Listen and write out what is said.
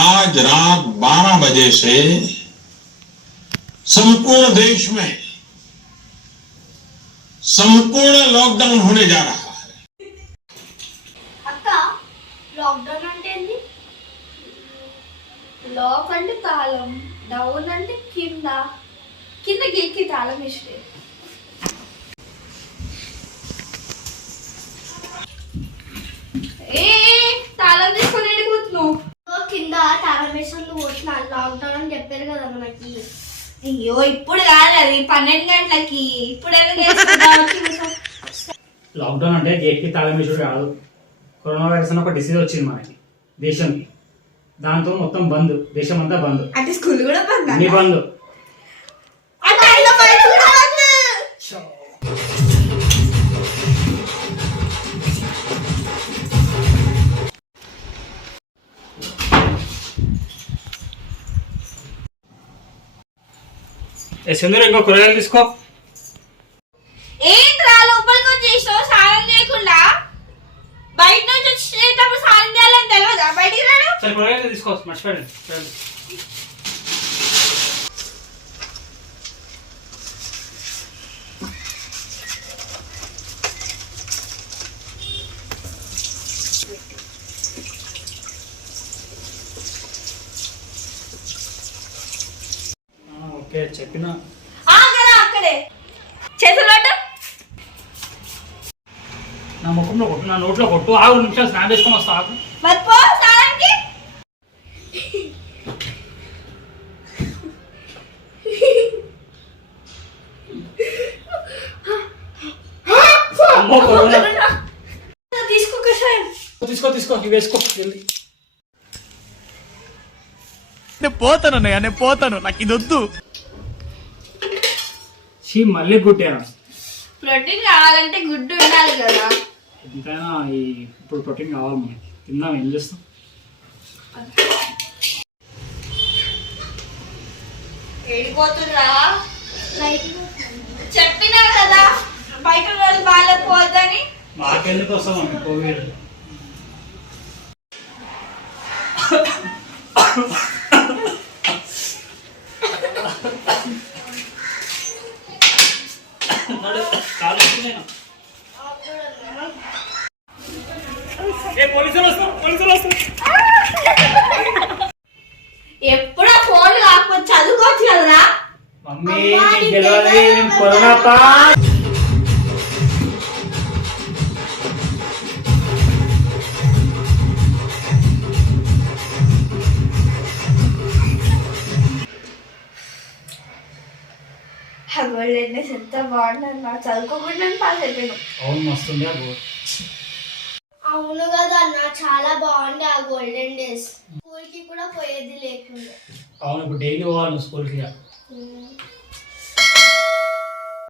आज रात 12 बजे से संपूर्ण देश में संपूर्ण लॉकडाउन होने जा रहा है। अक्का लॉकडाउन అంటే ఏంది? లాక్ అంటే తాళం, డౌన్ అంటే కింద, కిందకి ఎక్కి తాళం ఇస్తే. ఏ తాళం తీసుకొని ఎడిపోతున్నావు? కింద తాళం వేసుకొని పోతున్నా. లాక్డౌన్ అని చెప్పారు కదా మనకి. అయ్యో ఇప్పుడు కాదు, అది 12 గంటలకి. ఇప్పుడు లాక్డౌన్ అంటే గేట్కి తాళం వేసుడు కాదు. కరోనా వైరస్ అని ఒక డిసీజ్ వచ్చింది మనకి దేశంకి. దాంతో మొత్తం బంద్, దేశం అంతా బంద్. అంటే స్కూల్ కూడా బంద్, అన్ని బంద్. సింధూరు ఇంకో కూరగాయలు తీసుకో. ఏంట్రా లోపలికి వచ్చేసావు స్నానం చేయకుండా? బయట నుంచి వచ్చేటప్పుడు స్నానం చేయాలని తెలియదా? బయటికి రాడు. సరే కూరగాయలు తీసుకో, మర్చిపోయాను. ఓకే చెప్పిన అక్కడే చేతులు నా ముఖంలో కొట్టు, నా నోట్లో కొట్టు. 6 నిమిషాలు స్నానం చేసుకొని వస్తా. ఆకు మర్చిపో స్నానానికి. తీసుకో తీసుకో, ఇవి వేసుకో. నేను పోతాను, నాకు ఇది వద్దు. మళ్ళీ గుడ్డాను. ప్రోటీన్ కావాలంటే గుడ్డు ఉండాలి కదా. ఎంతైనా ఇప్పుడు ప్రోటీన్ కావాలి మనకి. తిన్నాం, ఏం చేస్తాం. ఏడిపోతున్నా? చెప్పినా కదా బయట వాళ్ళు బాగాలేకపోద్దని. మాకెందుకు వస్తాం కోవిడ్. ఎప్పుడో ఫోన్ కాకపోతే చదువుకోవచ్చు కదరా. ఎంత బాగుందన్నా, చదువుకోకుండా పాస్ అయిపోయాను. అవును మస్తుంది. అవును కదా అన్న, చాలా బాగుండే ఆ గోల్డెన్ డేస్. స్కూల్ కి కూడా పోయేది లేకుండా. అవును, ఇప్పుడు డైలీ పోవాలి స్కూల్కి.